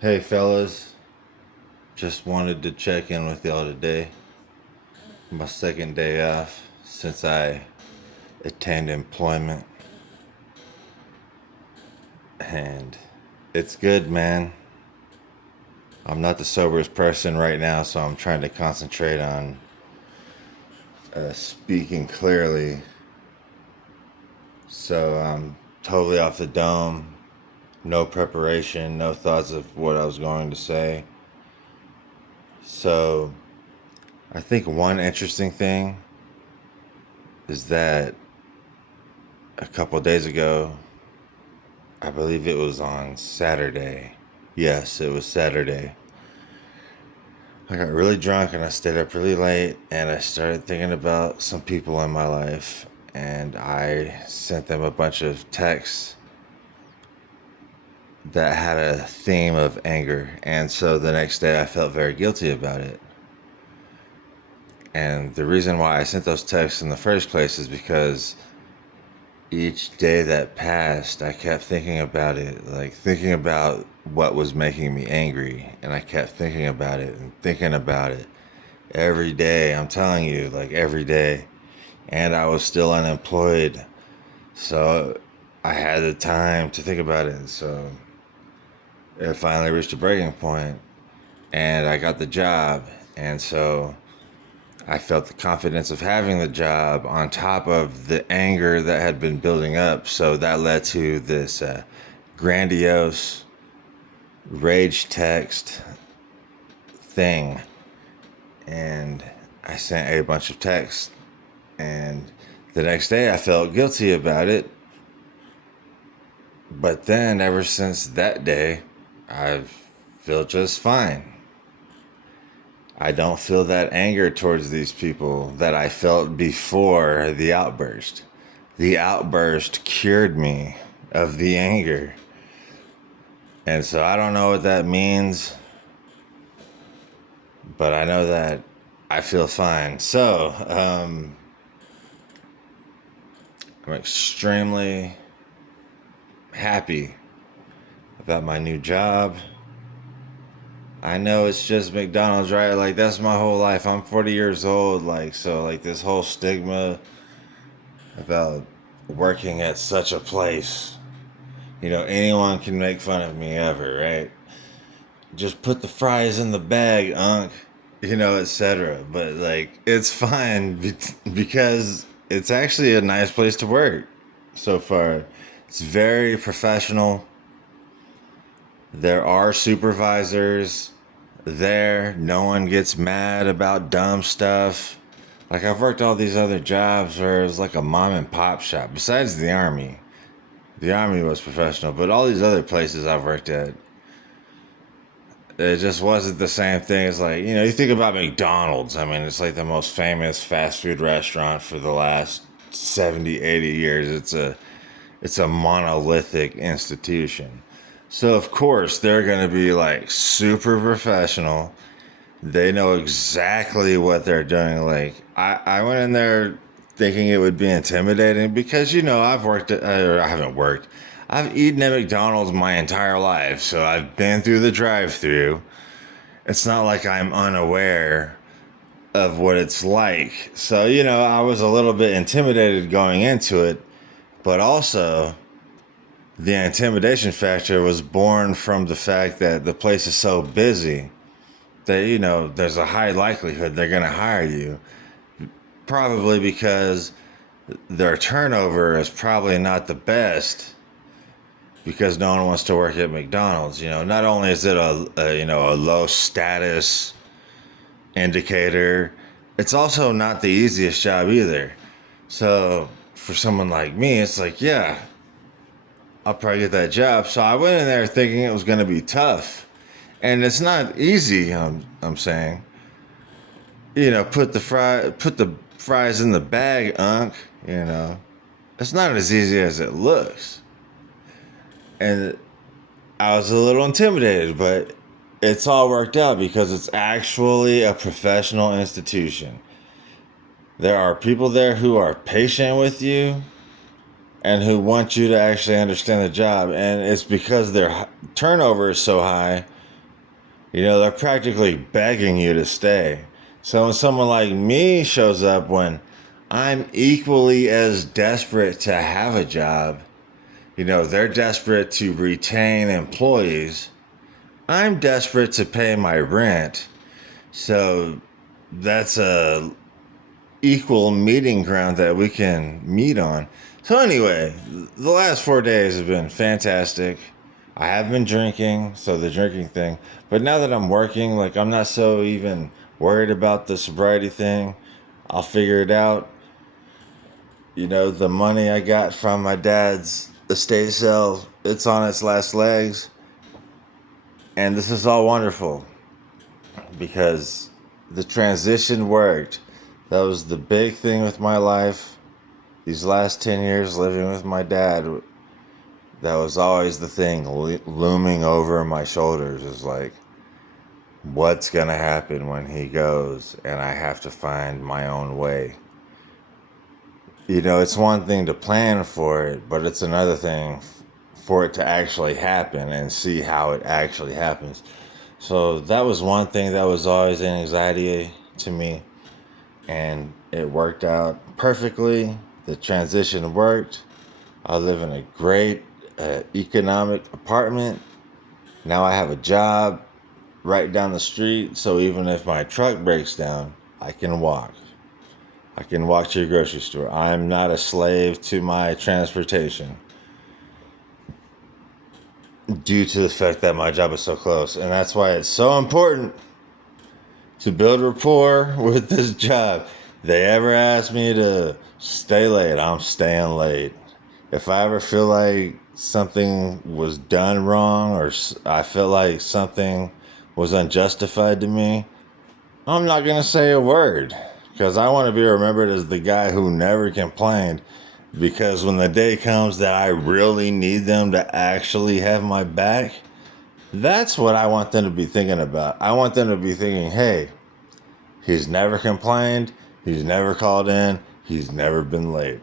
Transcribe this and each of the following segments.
Hey fellas, just wanted to check in with y'all today. My second day off since I attained employment, and it's good, man. I'm not the soberest person right now, so I'm trying to concentrate on speaking clearly. So I'm totally off the dome, no preparation, no thoughts of what I was going to say. So I think one interesting thing is that a couple days ago, I believe it was on Saturday. Yes, it was Saturday. I got really drunk and I stayed up really late and I started thinking about some people in my life and I sent them a bunch of texts that had a theme of anger. And so the next day I felt very guilty about it. And the reason why I sent those texts in the first place is because each day that passed, I kept thinking about it, like thinking about what was making me angry. And I kept thinking about it and thinking about it every day. I'm telling you, like every day. And I was still unemployed. So I had the time to think about it. So it finally reached a breaking point and I got the job. And so I felt the confidence of having the job on top of the anger that had been building up. So that led to this grandiose rage text thing. And I sent a bunch of texts. And the next day I felt guilty about it. But then ever since that day, I feel just fine. I don't feel that anger towards these people that I felt before the outburst. The outburst cured me of the anger. And so I don't know what that means, but I know that I feel fine. So I'm extremely happy about my new job. I know it's just McDonald's, right? Like, that's my whole life. I'm 40 years old. Like, so, like, this whole stigma about working at such a place. Anyone can make fun of me ever, right? Just put the fries in the bag, Unc, etc. But, like, it's fine because it's actually a nice place to work so far. It's very professional. There are supervisors there. No one gets mad about dumb stuff. Like, I've worked all these other jobs where it was like a mom and pop shop, besides the army. The army was professional, but all these other places I've worked at, it just wasn't the same thing as, like, you think about McDonald's. I mean, it's like the most famous fast food restaurant for the last 70, 80 years. It's a monolithic institution. So of course they're going to be like super professional. They know exactly what they're doing. Like, I went in there thinking it would be intimidating because I've worked at, or I haven't worked. I've eaten at McDonald's my entire life, so I've been through the drive-through. It's not like I'm unaware of what it's like. So, I was a little bit intimidated going into it, but also the intimidation factor was born from the fact that the place is so busy that there's a high likelihood they're going to hire you, probably because their turnover is probably not the best, because no one wants to work at McDonald's. Not only is it a low status indicator, it's also not the easiest job either. So for someone like me, it's like, yeah, I'll probably get that job. So I went in there thinking it was going to be tough. And it's not easy, I'm saying. Put the fries in the bag, Unc. It's not as easy as it looks. And I was a little intimidated, but it's all worked out because it's actually a professional institution. There are people there who are patient with you and who want you to actually understand the job. And it's because their turnover is so high They're practically begging you to stay. So when someone like me shows up when I'm equally as desperate to have a job, they're desperate to retain employees. I'm desperate to pay my rent. So that's a equal meeting ground that we can meet on. So anyway, the last 4 days have been fantastic. I have been drinking, so the drinking thing. But now that I'm working, like I'm not so even worried about the sobriety thing. I'll figure it out. The money I got from my dad's estate sale, it's on its last legs. And this is all wonderful because the transition worked. That was the big thing with my life. These last 10 years living with my dad, that was always the thing looming over my shoulders, is like, what's going to happen when he goes and I have to find my own way? It's one thing to plan for it, but it's another thing for it to actually happen and see how it actually happens. So that was one thing that was always an anxiety to me, and it worked out perfectly. The transition worked. I live in a great economic apartment. Now I have a job right down the street, so even if my truck breaks down, I can walk. I can walk to your grocery store. I am not a slave to my transportation due to the fact that my job is so close. And that's why it's so important to build rapport with this job. They ever ask me to stay late, I'm staying late. If I ever feel like something was done wrong or I feel like something was unjustified to me, I'm not going to say a word, because I want to be remembered as the guy who never complained. Because when the day comes that I really need them to actually have my back, that's what I want them to be thinking about. I want them to be thinking, hey, he's never complained, he's never called in, he's never been late.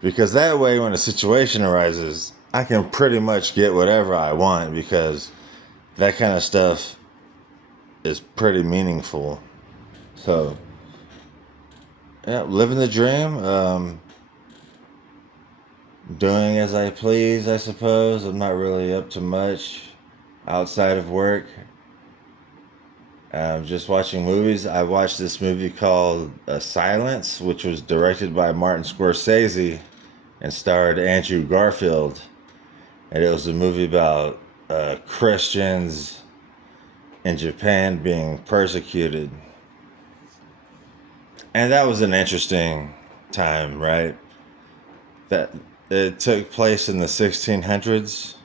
Because that way, when a situation arises, I can pretty much get whatever I want, because that kind of stuff is pretty meaningful. So, yeah, living the dream, doing as I please, I suppose. I'm not really up to much outside of work. Just watching movies. I watched this movie called Silence, which was directed by Martin Scorsese and starred Andrew Garfield. And it was a movie about Christians in Japan being persecuted. And that was an interesting time, right? That it took place in the 1600s.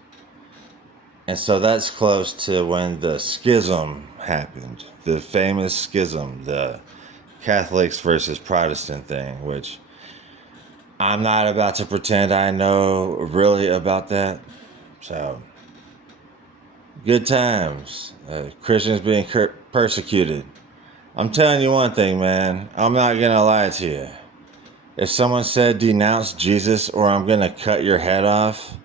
And so that's close to when the schism happened. The famous schism, the Catholics versus Protestant thing, which I'm not about to pretend I know really about that. So, good times. Christians being persecuted. I'm telling you one thing, man. I'm not going to lie to you. If someone said denounce Jesus or I'm going to cut your head off,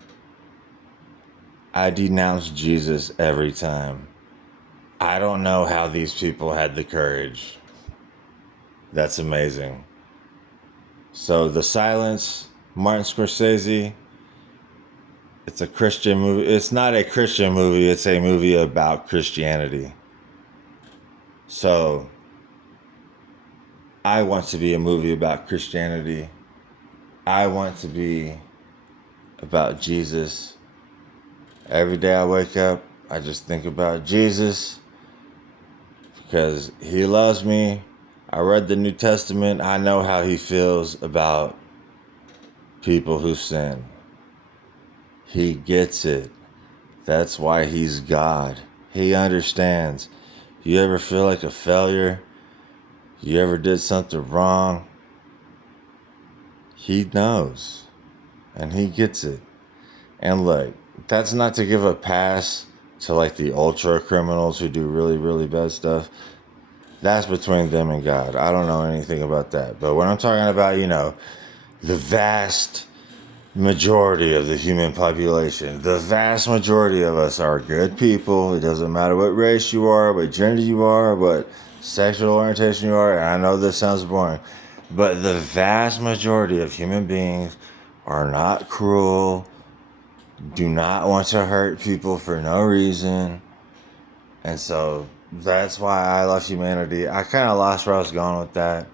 I denounce Jesus every time. I don't know how these people had the courage. That's amazing. So, The Silence, Martin Scorsese, it's a Christian movie. It's not a Christian movie, it's a movie about Christianity. So, I want to be a movie about Christianity. I want to be about Jesus. Every day I wake up, I just think about Jesus because he loves me. I read the New Testament. I know how he feels about people who sin. He gets it. That's why he's God. He understands. You ever feel like a failure? You ever did something wrong? He knows. And he gets it. And look, that's not to give a pass to like the ultra criminals who do really, really bad stuff. That's between them and God. I don't know anything about that. But when I'm talking about, the vast majority of the human population, the vast majority of us are good people. It doesn't matter what race you are, what gender you are, what sexual orientation you are. And I know this sounds boring, but the vast majority of human beings are not cruel, do not want to hurt people for no reason. And so that's why I love humanity. I kind of lost where I was going with that,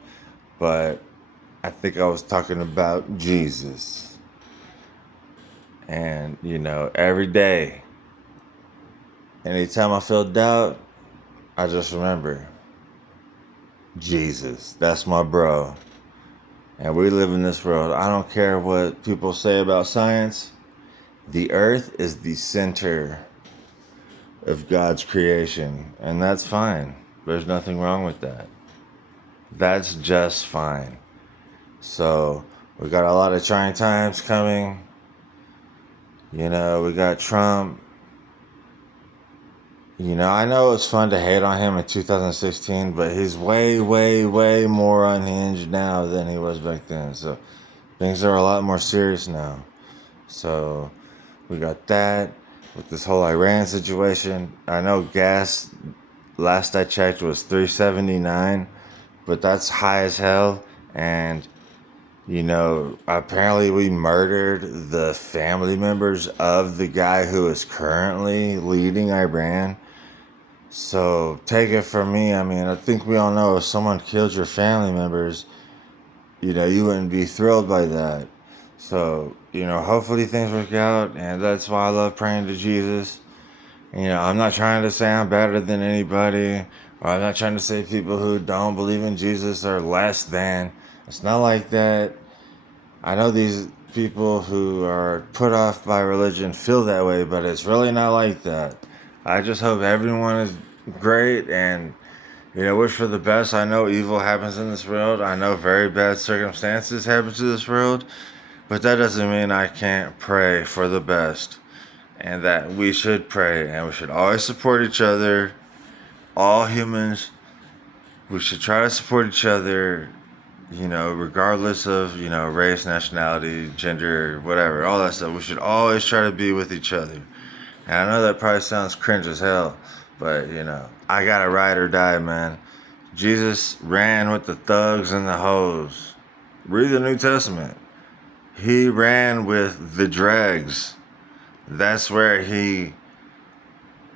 but I think I was talking about Jesus. And, every day, anytime I feel doubt, I just remember Jesus. That's my bro. And we live in this world. I don't care what people say about science. The earth is the center of God's creation. And that's fine. There's nothing wrong with that. That's just fine. So, we got a lot of trying times coming. We got Trump. I know it's fun to hate on him in 2016, but he's way, way, way more unhinged now than he was back then. So things are a lot more serious now. So we got that with this whole Iran situation. I know gas, last I checked, was $3.79, but that's high as hell. And apparently we murdered the family members of the guy who is currently leading Iran. So take it from me. I mean, I think we all know if someone killed your family members, you wouldn't be thrilled by that. So, hopefully things work out. And that's why I love praying to Jesus. I'm not trying to say I'm better than anybody. Or I'm not trying to say people who don't believe in Jesus are less than. It's not like that. I know these people who are put off by religion feel that way, but it's really not like that. I just hope everyone is great and, wish for the best. I know evil happens in this world. I know very bad circumstances happen to this world, but that doesn't mean I can't pray for the best. And that we should pray and we should always support each other. All humans, we should try to support each other, regardless of, race, nationality, gender, whatever, all that stuff. We should always try to be with each other. And I know that probably sounds cringe as hell, but, I gotta ride or die, man. Jesus ran with the thugs and the hoes. Read the New Testament. He ran with the dregs. That's where he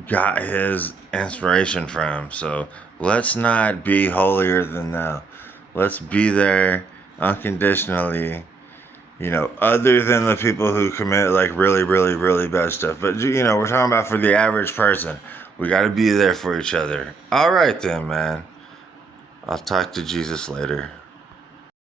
got his inspiration from. So let's not be holier than thou. Let's be there unconditionally, other than the people who commit like really, really, really bad stuff. But, we're talking about for the average person. We got to be there for each other. All right then, man. I'll talk to Jesus later.